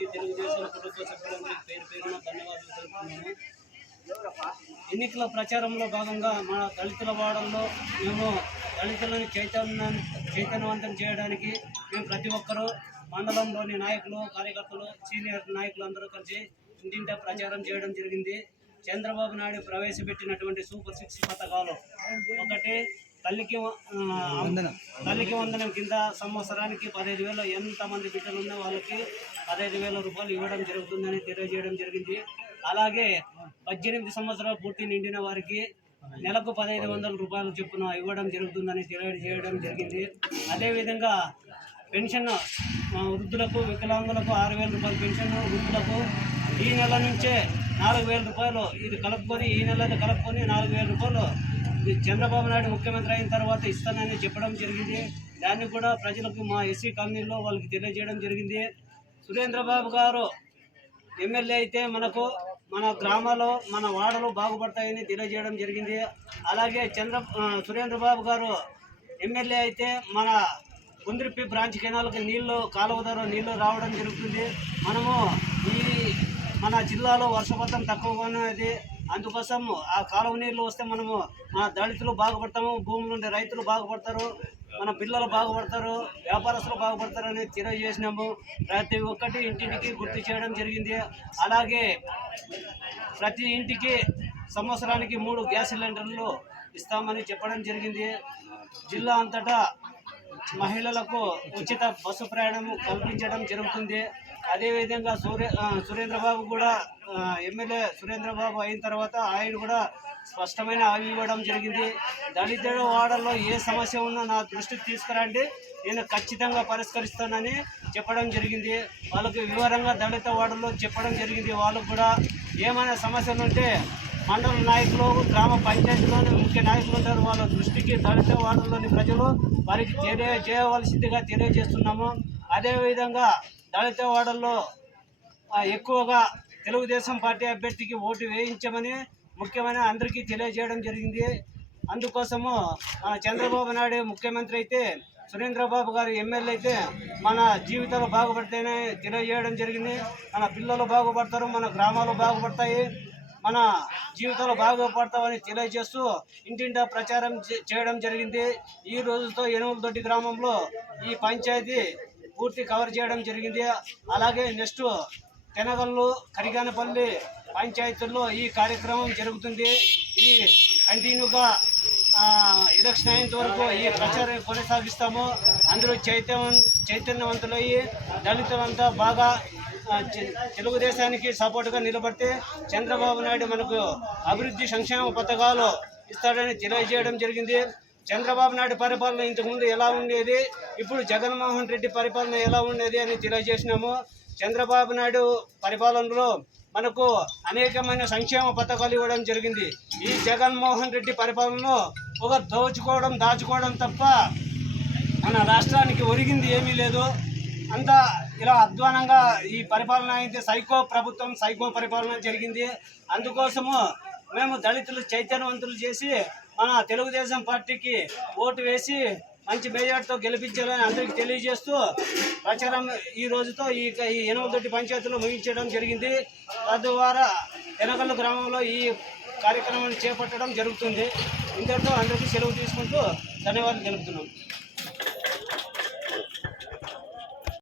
అందరికీ తెలుగుదేశం కుటుంబ సభ్యులందరికీ పేరు పేరున ధన్యవాదాలు తెలుపుతున్నాను. ఎన్నికల ప్రచారంలో భాగంగా మన దళితుల వాడల్లో మేము దళితులను చైతన్యవంతం చేయడానికి మేము ప్రతి ఒక్కరూ మండలంలోని నాయకులు, కార్యకర్తలు, సీనియర్ నాయకులు అందరూ కలిసి ఇంటింటా ప్రచారం చేయడం జరిగింది. చంద్రబాబు నాయుడు ప్రవేశపెట్టినటువంటి సూపర్ 6 పథకాలు ఒకటి తల్లికి వందనం కింద సంవత్సరానికి 15,000, ఎంతమంది బిడ్డలు ఉన్న వాళ్ళకి 15,000 రూపాయలు ఇవ్వడం జరుగుతుందని తెలియజేయడం జరిగింది. అలాగే 18 సంవత్సరాలు పూర్తి నిండిన వారికి నెలకు 1,500 రూపాయలు చొప్పున ఇవ్వడం జరుగుతుందని తెలియజేయడం జరిగింది. అదేవిధంగా పెన్షన్ వృద్ధులకు, వికలాంగులకు 6,000 రూపాయలు పెన్షన్, వృద్ధులకు ఈ నెల నుంచే 4,000 రూపాయలు ఇది కలుపుకొని, ఈ నెల కలుపుకొని 4,000 రూపాయలు చంద్రబాబు నాయుడు ముఖ్యమంత్రి అయిన తర్వాత ఇస్తానని చెప్పడం జరిగింది. దాన్ని కూడా ప్రజలకు మా ఎస్సీ కాలనీలో వాళ్ళకి తెలియజేయడం జరిగింది. సురేంద్రబాబు గారు ఎమ్మెల్యే అయితే మనకు మన గ్రామాల్లో, మన వాడలు బాగుపడతాయని తెలియజేయడం జరిగింది. అలాగే సురేంద్రబాబు గారు ఎమ్మెల్యే అయితే మన కుంద్రిపి బ్రాంచ్ కెనాల్కి కాలువ ద్వారా నీళ్లు రావడం జరుగుతుంది. మనము మన జిల్లాలో వర్షపాతం తక్కువగా ఉన్నది. అందుకోసం ఆ కాలువ నీళ్లు వస్తే మనము మన దళితులు బాగుపడతాము, భూములు ఉండే రైతులు బాగుపడతారు, మన పిల్లలు బాగుపడతారు, వ్యాపారస్తులు బాగుపడతారు అని తెలియజేసినాము. ప్రతి ఒక్కటి ఇంటింటికి గుర్తు చేయడం జరిగింది. అలాగే ప్రతి ఇంటికి సంవత్సరానికి 3 గ్యాస్ సిలిండర్లు ఇస్తామని చెప్పడం జరిగింది. జిల్లా అంతటా మహిళలకు ఉచిత బస్సు ప్రయాణం కల్పించడం జరుగుతుంది. అదేవిధంగా సురేంద్రబాబు కూడా ఎమ్మెల్యే సురేంద్రబాబు అయిన తర్వాత ఆయన కూడా స్పష్టమైన హామీ ఇవ్వడం జరిగింది. దళితుల వాడల్లో ఏ సమస్య ఉన్నా నా దృష్టికి తీసుకురండి, నేను ఖచ్చితంగా పరిష్కరిస్తానని చెప్పడం జరిగింది. వాళ్ళకి వివరంగా దళిత వాడల్లో చెప్పడం జరిగింది. వాళ్ళకు కూడా ఏమైనా సమస్యలు ఉంటే మండల నాయకులు, గ్రామ పంచాయతీలోని ముఖ్య నాయకులు ఉంటారు, వాళ్ళ దృష్టికి దళిత వాడల్లోని ప్రజలు వారికి తెలియజేయవలసిందిగా తెలియజేస్తున్నాము. అదేవిధంగా దళిత వాడల్లో ఎక్కువగా తెలుగుదేశం పార్టీ అభ్యర్థికి ఓటు వేయించమని ముఖ్యమైన అందరికీ తెలియజేయడం జరిగింది. అందుకోసము చంద్రబాబు నాయుడు ముఖ్యమంత్రి అయితే, సురేంద్రబాబు గారు ఎమ్మెల్యే అయితే మన జీవితాలు బాగుపడితేనే తెలియజేయడం జరిగింది. మన పిల్లలు బాగుపడతారు, మన గ్రామాలు బాగుపడతాయి, మన జీవితాలు బాగుపడతామని తెలియజేస్తూ ఇంటింటా ప్రచారం చేయడం జరిగింది. ఈ రోజుతో ఎనుగులదొడ్డి గ్రామంలో ఈ పంచాయతీ పూర్తి కవర్ చేయడం జరిగింది. అలాగే నెక్స్ట్ తెనగల్లు, కరిగానపల్లి పంచాయతీల్లో ఈ కార్యక్రమం జరుగుతుంది. ఇది కంటిన్యూగా ఎలక్షన్ అయ్యేంత వరకు ఈ ప్రచారం కొనసాగిస్తాము. అందరూ చైతన్యవంతులయ్యి దళితులంతా బాగా తెలుగుదేశానికి సపోర్టుగా నిలబడితే చంద్రబాబు నాయుడు మనకు అభివృద్ధి సంక్షేమ పథకాలు ఇస్తాడని తెలియజేయడం జరిగింది. చంద్రబాబు నాయుడు పరిపాలన ఇంతకుముందు ఎలా ఉండేది, ఇప్పుడు జగన్మోహన్ రెడ్డి పరిపాలన ఎలా ఉండేది అని తెలియజేసినాము. చంద్రబాబు నాయుడు పరిపాలనలో మనకు అనేకమైన సంక్షేమ పథకాలు ఇవ్వడం జరిగింది. ఈ జగన్మోహన్ రెడ్డి పరిపాలనలో ఒక దాచుకోవడం తప్ప మన రాష్ట్రానికి ఒరిగింది ఏమీ లేదు. అంతా ఇలా అధ్వానంగా ఈ పరిపాలన అయితే సైకో పరిపాలన జరిగింది. అందుకోసము మేము దళితులు చైతన్యవంతులు చేసి మన తెలుగుదేశం పార్టీకి ఓటు వేసి మంచి మెజార్టీతో గెలిపించాలని అందరికీ తెలియజేస్తూ ప్రచారం ఈ రోజుతో ఈ ఎనుగులదొడ్డి పంచాయతీలో ముగించడం జరిగింది. తద్వారా తెనగల్లు గ్రామంలో ఈ కార్యక్రమాన్ని చేపట్టడం జరుగుతుంది. ఇంతటితో అందరికీ సెలవు తీసుకుంటూ ధన్యవాదాలు తెలుపుతున్నాం.